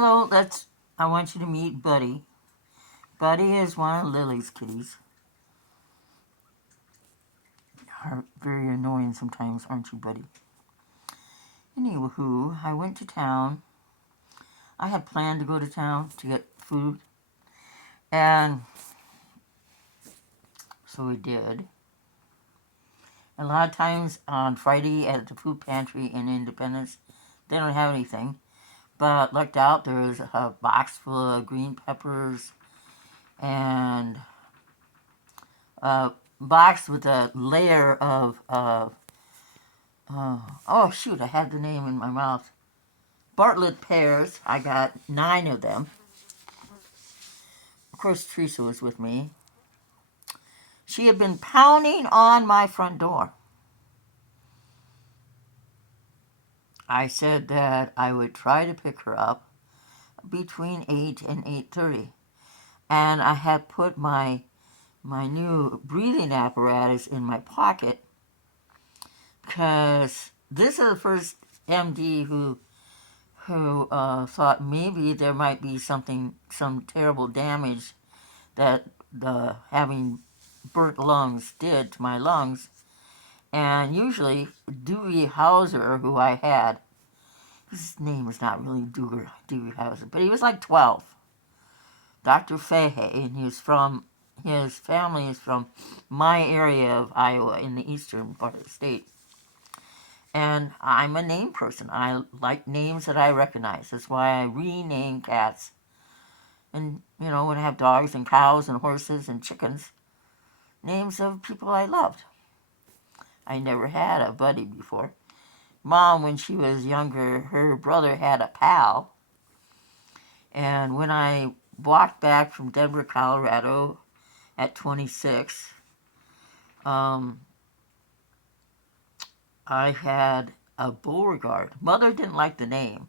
Hello, I want you to meet Buddy. Buddy is one of Lily's kitties. Are very annoying sometimes, aren't you, Buddy? Anywho, I went to town. I had planned to go to town to get food, and so we did. A lot of times on Friday at the food pantry in Independence, they don't have anything. But looked out, there was a box full of green peppers and a box with a layer of oh shoot, I had the name in my mouth. Bartlett pears. I got 9 of them. Of course, Teresa was with me. She had been pounding on my front door. I said that I would try to pick her up between 8 and 8:30. And I had put my new breathing apparatus in my pocket because this is the first MD who thought maybe there might be some terrible damage that the having burnt lungs did to my lungs. And usually Dewey Hauser, who I had, his name was not really Dewey Hauser, but he was like 12. Dr. Fahey, and his family is from my area of Iowa in the eastern part of the state. And I'm a name person. I like names that I recognize. That's why I rename cats. And, when I have dogs and cows and horses and chickens, names of people I loved. I never had a buddy before. Mom, when she was younger, her brother had a pal. And when I walked back from Denver, Colorado at 26, I had a Beauregard. Mother didn't like the name.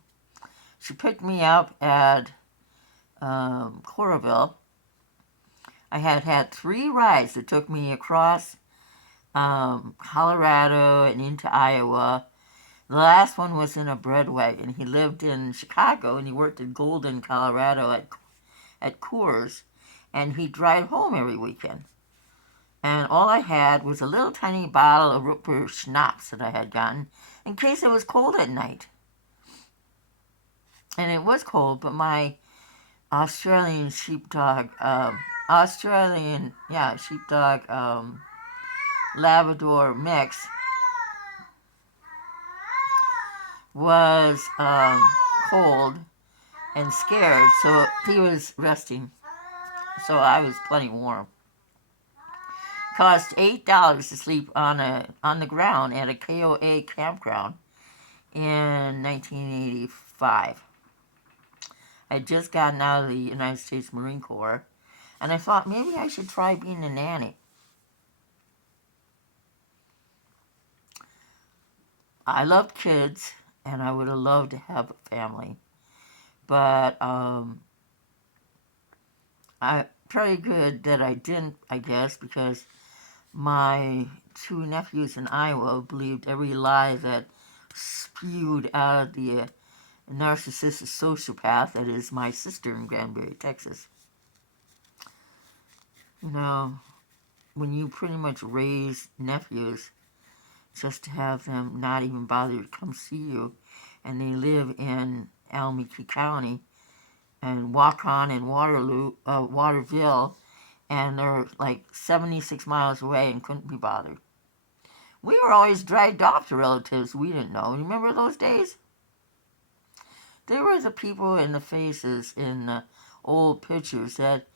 She picked me up at Coralville. I had 3 rides that took me across Colorado and into Iowa. The last one was in a bread wagon. He lived in Chicago and he worked in Golden, Colorado at Coors, and he'd drive home every weekend. And all I had was a little tiny bottle of root beer schnapps that I had gotten in case it was cold at night. And it was cold, but my Australian sheepdog, Labrador mix was cold and scared, so he was resting. So I was plenty warm. Cost $8 to sleep on the ground at a KOA campground in 1985. I had just gotten out of the United States Marine Corps, and I thought maybe I should try being a nanny. I loved kids, and I would have loved to have a family, but pretty good that I didn't, I guess, because my 2 nephews in Iowa believed every lie that spewed out of the narcissistic sociopath that is my sister in Granbury, Texas. When you pretty much raise nephews just to have them not even bother to come see you, and they live in Alameda County and Waukon and Waterville, and they're like 76 miles away and couldn't be bothered. We were always dragged off to relatives we didn't know. Remember those days? They were the people in the faces in the old pictures that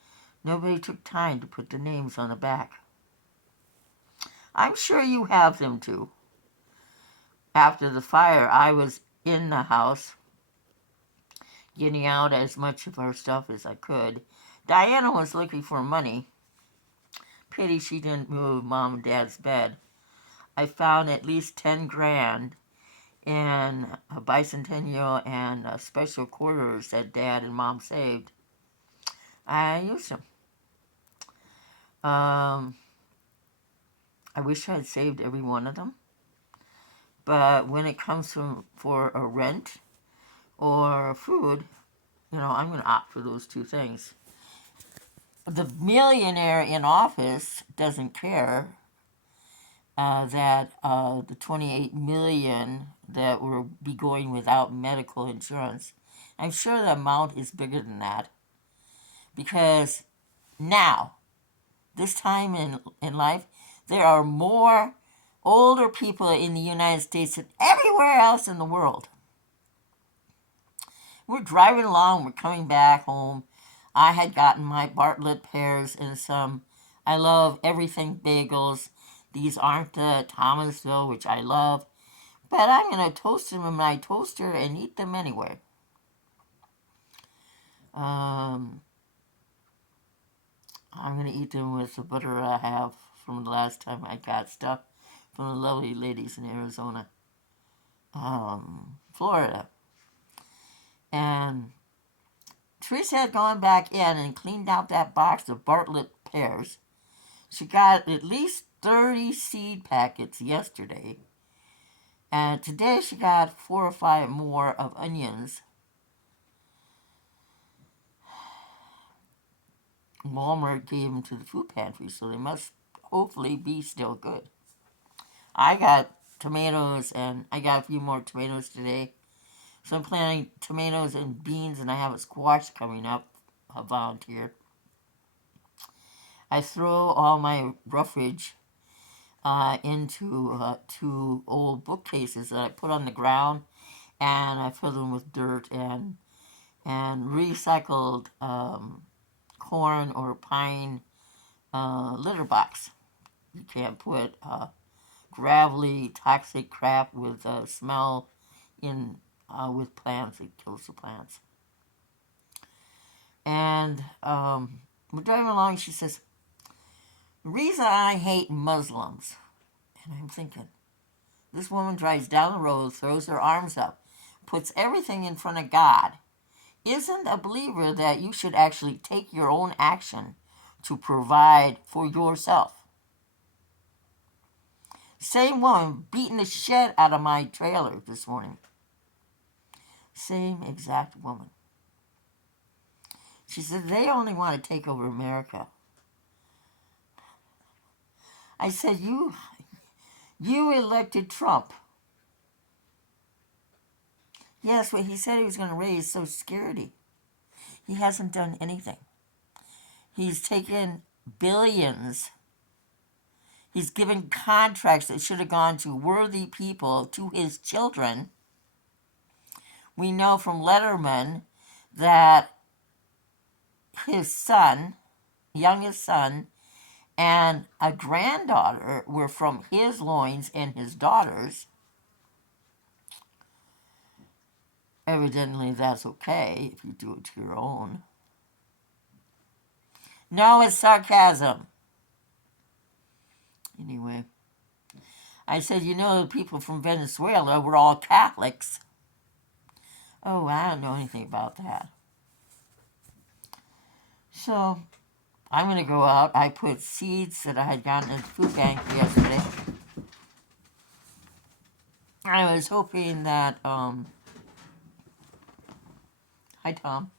nobody took time to put the names on the back. I'm sure you have them too. After the fire, I was in the house getting out as much of our stuff as I could. Diana was looking for money. Pity she didn't move Mom and Dad's bed. I found at least 10 grand in a bicentennial and special quarters that Dad and Mom saved. I used them. I wish I had saved every one of them. But when it comes for a rent or food, I'm going to opt for those two things. The millionaire in office doesn't care that the 28 million that will be going without medical insurance. I'm sure the amount is bigger than that because now, this time in life, there are more older people in the United States than everywhere else in the world. We're driving along, we're coming back home. I had gotten my Bartlett pears and some I love everything bagels. These aren't the Thomasville, which I love, but I'm going to toast them in my toaster and eat them anyway. I'm going to eat them with the butter I have from the last time I got stuff from the lovely ladies in Arizona, Florida. And Teresa had gone back in and cleaned out that box of Bartlett pears. She got at least 30 seed packets yesterday. And today she got 4 or 5 more of onions. Walmart gave them to the food pantry, so they must hopefully be still good. I got tomatoes, and I got a few more tomatoes today. So I'm planting tomatoes and beans, and I have a squash coming up, a volunteer. I throw all my roughage into 2 old bookcases that I put on the ground, and I fill them with dirt and recycled corn or pine litter box. You can't put gravelly, toxic crap with smell in with plants. It kills the plants. And we're driving along. She says, "The reason I hate Muslims," and I'm thinking, this woman drives down the road, throws her arms up, puts everything in front of God, isn't a believer that you should actually take your own action to provide for yourself. Same woman beating the shit out of my trailer this morning. Same exact woman. She said, they only want to take over America. I said, you elected Trump. Yes, well, he said he was going to raise Social Security. He hasn't done anything. He's taken billions. He's given contracts that should have gone to worthy people, to his children. We know from Letterman that his son, youngest son, and a granddaughter were from his loins and his daughter's. Evidently, that's okay if you do it to your own. No, it's sarcasm. Anyway, I said, the people from Venezuela were all Catholics. Oh, I don't know anything about that. So, I'm going to go out. I put seeds that I had gotten at the food bank yesterday. I was hoping that, hi, Tom.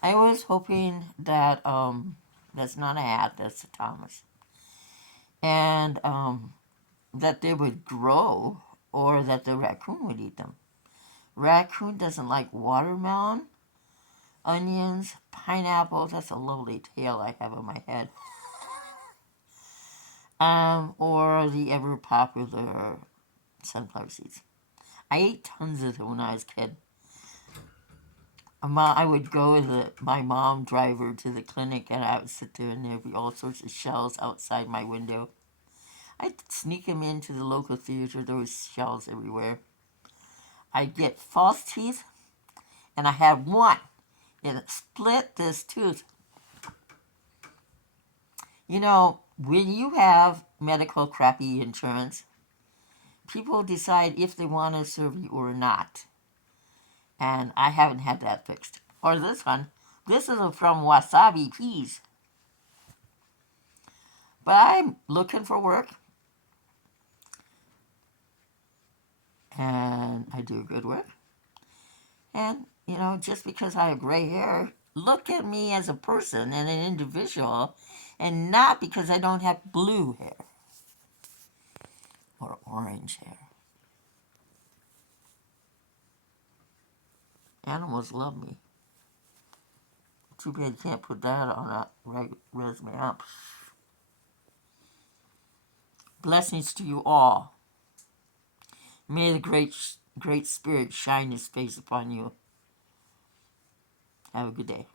I was hoping that, that's not a hat, that's a Thomas. And, that they would grow or that the raccoon would eat them. Raccoon doesn't like watermelon, onions, pineapple. That's a lovely tail I have on my head. Or the ever popular sunflower seeds. I ate tons of them when I was a kid. I would go with my mom driver to the clinic, and I would sit there, and there'd be all sorts of shells outside my window. I'd sneak them into the local theater. There was shells everywhere. I'd get false teeth, and I had one. It split this tooth. When you have medical crappy insurance, people decide if they want to serve you or not. And I haven't had that fixed. Or this one. This is from Wasabi Peas. But I'm looking for work. And I do good work. And just because I have gray hair, look at me as a person and an individual, and not because I don't have blue hair or orange hair. Animals love me. Too bad you can't put that on a resume. Blessings to you all. May the great Spirit shine His face upon you. Have a good day.